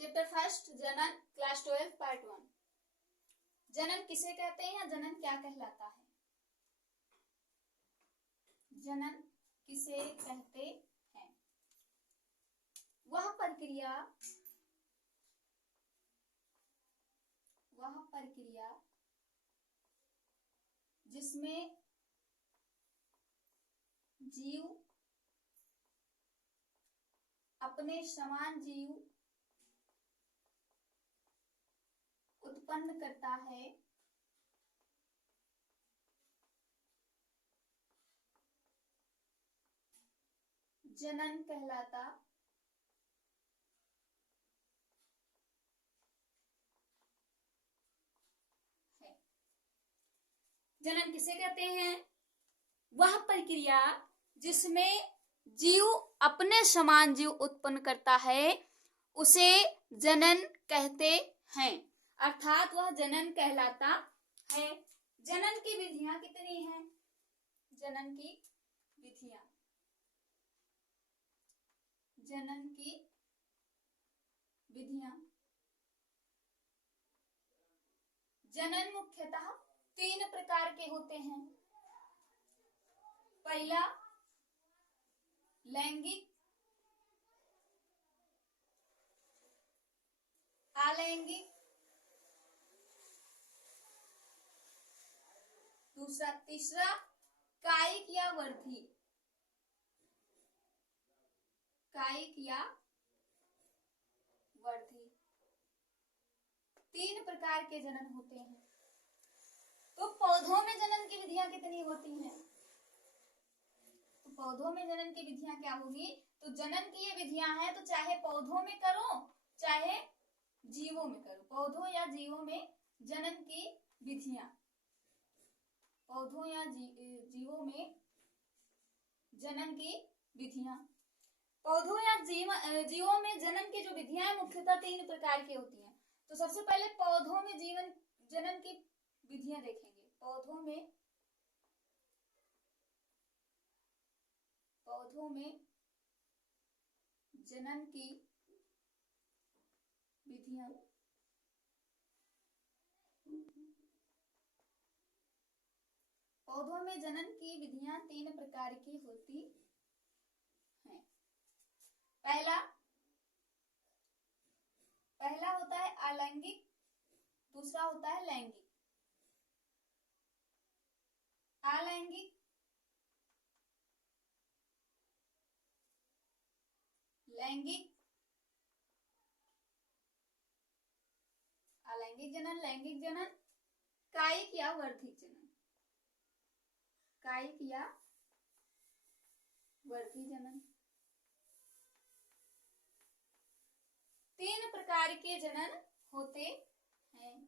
Chapter first जनन, class 12 part 1। जनन किसे कहते हैं या जनन क्या कहलाता है? जनन किसे कहते हैं? वह प्रक्रिया जिसमें जीव अपने समान जीव उत्पन्न करता है, जनन कहलाता है। जनन किसे कहते हैं? वह प्रक्रिया जिसमें जीव अपने समान जीव उत्पन्न करता है उसे जनन कहते हैं, अर्थात वह जनन कहलाता है। जनन की विधियां कितनी हैं? जनन की विधियां जनन मुख्यतः 3 प्रकार के होते हैं। पहला लैंगिक, अलैंगिक, तीसरा कायिक या वर्धी। 3 प्रकार के जनन होते हैं। तो पौधों में जनन की विधियां कितनी होती हैं? तो पौधों में जनन की विधियां क्या होगी? तो जनन की ये विधियां हैं, तो चाहे पौधों में करो चाहे जीवों में करो, पौधों या जीवों में जनन की विधियां, पौधों या जीवों में जनन की विधियां। पौधों या जीवों में जनन की जो विधियां हैं मुख्यतः 3 प्रकार की होती हैं। तो सबसे पहले पौधों में जनन की विधियां देखेंगे। पौधों में जनन की विधियां पौधों में जनन की विधियां 3 प्रकार की होती हैं। पहला होता है अलैंगिक, दूसरा होता है लैंगिक। अलैंगिक जनन, लैंगिक जनन, कायिक या वर्धित जनन। 3 प्रकार के जनन होते हैं।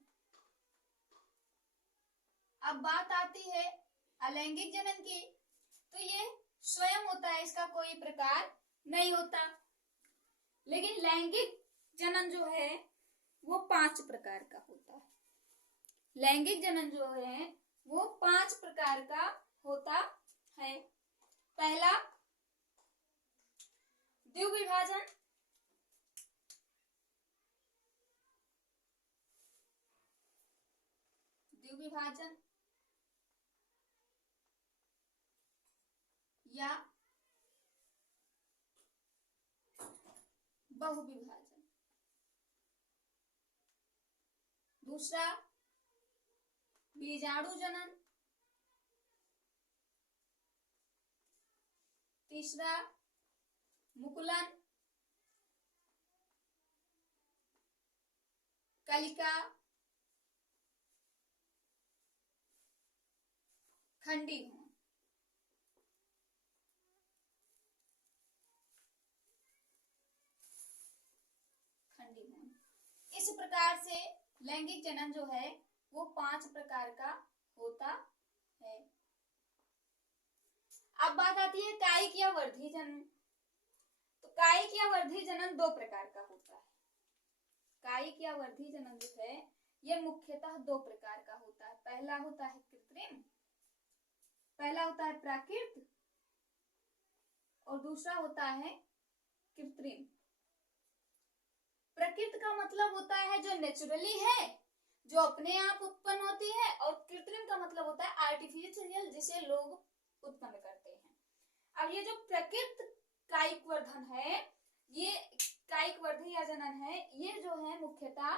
अब बात आती है अलैंगिक जनन की, तो ये स्वयं होता है, इसका कोई प्रकार नहीं होता। लेकिन लैंगिक जनन जो है वो 5 प्रकार का होता है। लैंगिक जनन जो है वो 5 प्रकार का होता है। पहला द्विविभाजन, या बहुविभाजन। दूसरा बीजाणु जनन, तीसरा मुकुलन, कलिका, खंडीभवन। इस प्रकार से लैंगिक जनन जो है वो 5 प्रकार का होता है। अब बात आती है कायिक या वर्धी जनन। तो कायिक या वर्धी जनन 2 प्रकार का होता है। कायिक या वर्धी जनन जो है ये मुख्यतः 2 प्रकार का होता है। पहला होता है प्राकृत और दूसरा होता है कृत्रिम। प्रकृति का मतलब होता है जो नेचुरली है, जो अपने आप उत्पन्न होती है, और कृत्रिम का मतलब होता है आर्टिफिशियल, जिसे लोग उत्पन्न करते हैं। अब ये जो प्रकृति कायिक वर्धन है, ये कायिक वर्धन या जनन है, ये जो है मुख्यतः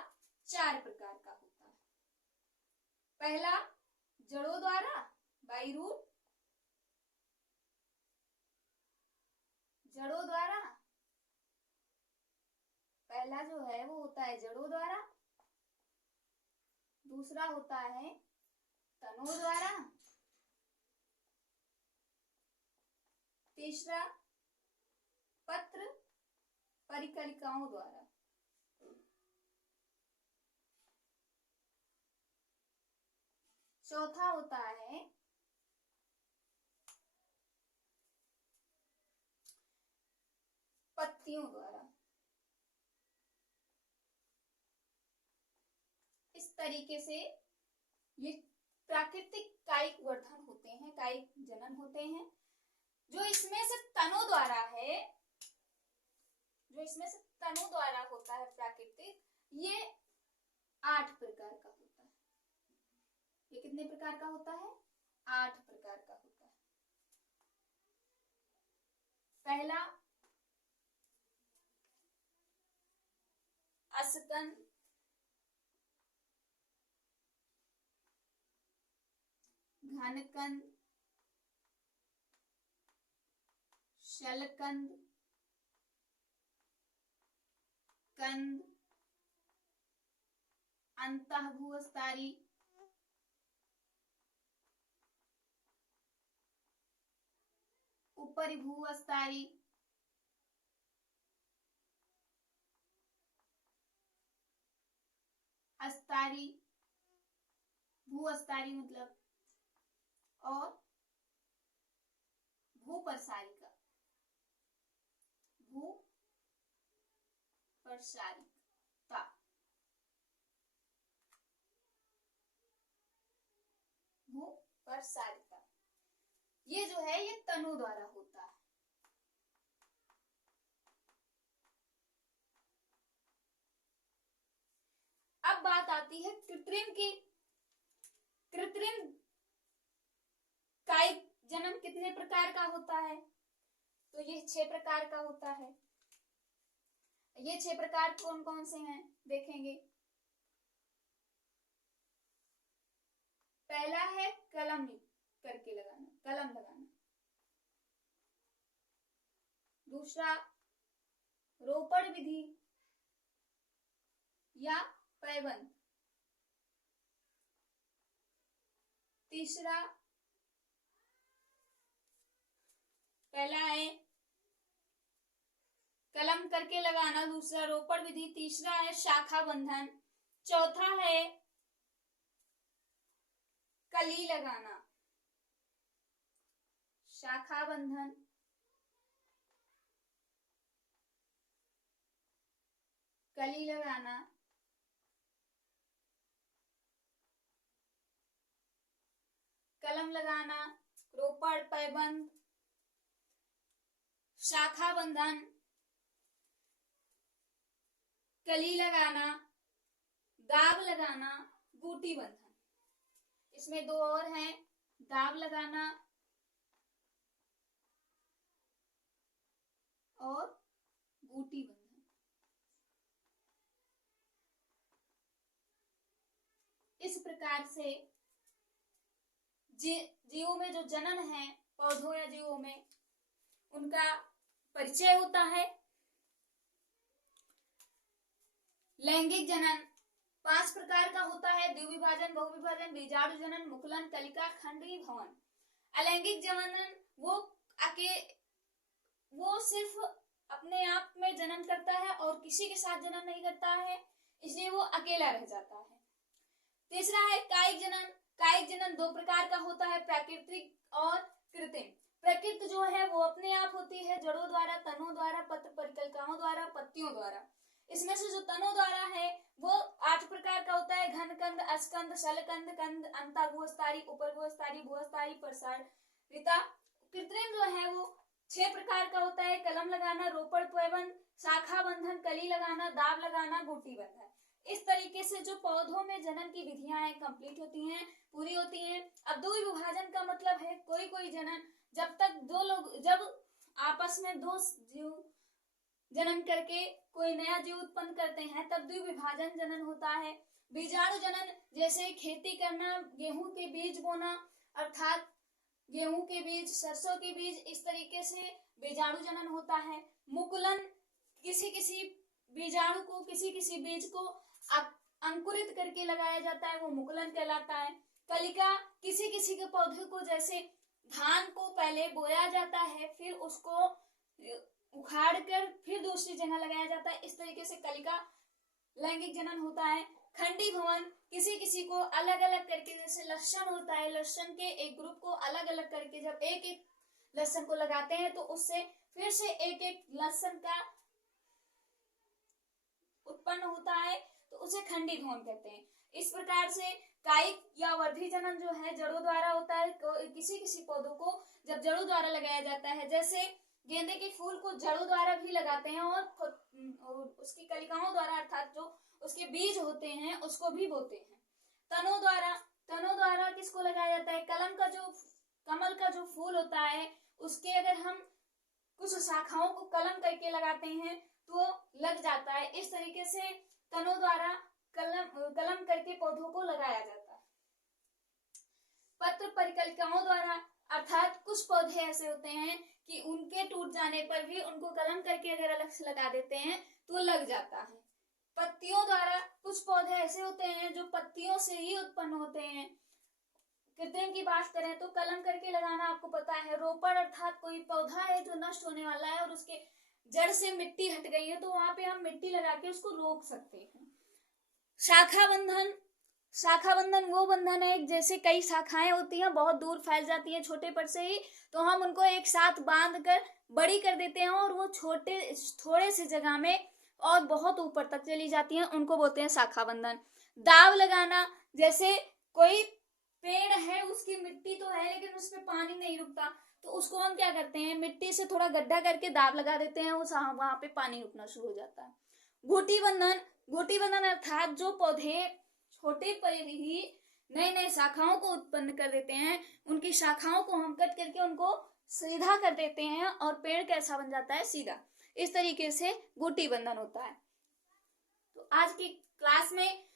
4 प्रकार का होता है। पहला जड़ों द्वारा, बाई रूट, जड़ों द्वारा, पहला जो है वो होता है जड़ों द्वारा, दूसरा होता है तनों द्वारा, तीसरा पत्र परिकलिकाओं द्वारा, चौथा होता है पत्तियों द्वारा। इस तरीके से ये प्राकृतिक कायिक वर्धन होते हैं, कायिक जनन होते हैं। जो इसमें से तनों द्वारा है, जो इसमें से तनों द्वारा होता है प्राकृतिक, ये 8 प्रकार का होता है। ये कितने प्रकार का होता है? 8 प्रकार का होता है। पहला असकन, घनकंद, शलकंद, कंद, अंतःभूस्तरी, उपरिभूस्तरी, अस्तारी, भूअस्तारी मतलब, और भूप्रसारिका, भूप्रसारिका। भूप्रसारिका ये जो है ये तनों द्वारा होता है। अब बात आती है कृत्रिम की। कृत्रिम कायिक जनन कितने प्रकार का होता है? तो ये 6 प्रकार का होता है। ये 6 प्रकार कौन कौन से हैं देखेंगे। पहला है कलम करके लगाना, कलम लगाना। दूसरा रोपण विधि या पैबंद। तीसरा, पहला है कलम करके लगाना, दूसरा रोपण विधि, तीसरा है शाखा बंधन, चौथा है कली लगाना, शाखा बंधन, कली लगाना, कलम लगाना, रोपण, पैबंद, शाखा बंधन, कली लगाना, दाब लगाना, बूटी बंधन। इसमें 2 और हैं, दाब लगाना और बूटी बंधन। इस प्रकार से जीवों में जो जनन है, पौधों या जीवों में, उनका परिचय होता है। लैंगिक जनन 5 प्रकार का होता है। द्विविभाजन, बहुविभाजन, बीजाणु जनन, मुकुलन, कलिका, खंडी भवन। अलैंगिक जनन वो सिर्फ अपने आप में जनन करता है और किसी के साथ जनन नहीं करता है, इसलिए वो अकेला रह जाता है। तीसरा है कायिक जनन। कायिक जनन 2 प्रकार का होता है, प्राकृतिक और कृत्रिम। प्रकृति जो है वो अपने आप होती है, जड़ों द्वारा, तनों द्वारा, पत्र परिकलिकाओं द्वारा, पत्तियों द्वारा। इसमें से जो तनों द्वारा है वो 8 प्रकार का होता है। घनकंद, अस्कंद, शलकंद, कंद, अंतःभूस्तरी, उपरभूस्तरी, भूस्तरी, प्रसारिता। कृत्रिम जो है वो 6 प्रकार का होता है। कलम लगाना, रोपण, बंध, शाखा बंधन, कली लगाना, दाव लगाना, गुटी बंधन। इस तरीके से जो पौधों में जनन की विधियां हैं कंप्लीट होती हैं, पूरी होती हैं। अब द्वि विभाजन का मतलब है कोई कोई जनन, जब तक दो लोग, जब आपस में दो जीव जनन करके कोई नया जीव उत्पन्न करते हैं तब द्विविभाजन जनन होता है। बीजाणु जनन, जैसे खेती करना, गेहूं के बीज बोना, अर्थात गेहूं के बीज, सरसों के बीज, इस तरीके से बीजाणु जनन होता है। मुकुलन, किसी किसी बीजाणु को, किसी किसी बीज को अंकुरित करके लगाया जाता है, वो मुकुलन कहलाता है। कलिका, किसी किसी के पौधे को, जैसे धान को पहले बोया जाता है, फिर उसको उखाड़ कर फिर दूसरी जगह लगाया जाता है, इस तरीके से कलिका लैंगिक जनन होता है। खंडी भवन, किसी किसी को अलग अलग करके, जैसे लक्षण होता है, लक्षण के एक ग्रुप को अलग अलग करके जब एक एक लक्षण को लगाते हैं तो उससे फिर से एक एक लक्षण का उत्पन्न होता है, तो उसे खंडी भवन कहते हैं। इस प्रकार से कायिक या वर्धी जनन जो है जड़ों द्वारा होता है। किसी किसी पौधों को जब जड़ों द्वारा लगाया जाता है, जैसे गेंदे के फूल को जड़ों द्वारा भी लगाते हैं और उसकी कलिकाओं द्वारा, अर्थात जो उसके बीज होते हैं उसको भी बोते हैं। तनों द्वारा किसको लगाया जाता है? कमल का जो फूल होता है उसके अगर हम कुछ शाखाओं को कलम करके लगाते हैं तो लग जाता है। इस तरीके से तनों द्वारा कलम करके पौधों को लगाया जाता है। पत्र परिकलिकाओं द्वारा, अर्थात कुछ पौधे ऐसे होते हैं कि उनके टूट जाने पर भी उनको कलम करके अगर अलग से लगा देते हैं तो लग जाता है। पत्तियों द्वारा, कुछ पौधे ऐसे होते हैं जो पत्तियों से ही उत्पन्न होते हैं। कृत्रिम की बात करें तो कलम करके लगाना आपको पता है। रोपण, अर्थात कोई पौधा है जो नष्ट होने वाला है और उसके जड़ से मिट्टी हट गई है तो वहां पे हम मिट्टी लगा के उसको रोक सकते हैं। शाखा बंधन वो बंधन है जैसे कई शाखाएं होती हैं, बहुत दूर फैल जाती हैं छोटे पर से ही, तो हम उनको एक साथ बांध कर बड़ी कर देते हैं और वो थोड़े से जगह में और बहुत ऊपर तक चली जाती हैं, उनको बोलते हैं शाखा बंधन। दाव लगाना, जैसे कोई पेड़ है उसकी मिट्टी तो है लेकिन उसमें पानी नहीं रुकता, तो उसको हम क्या करते हैं, मिट्टी से थोड़ा गड्ढा करके दाव लगा देते हैं, वहां पे पानी रुकना शुरू हो जाता है। गुटी बंधन अर्थात जो पौधे छोटे पर ही नए नए शाखाओं को उत्पन्न कर देते हैं, उनकी शाखाओं को हम कट करके उनको सीधा कर देते हैं और पेड़ कैसा बन जाता है, सीधा। इस तरीके से गुटी बंधन होता है। तो आज की क्लास में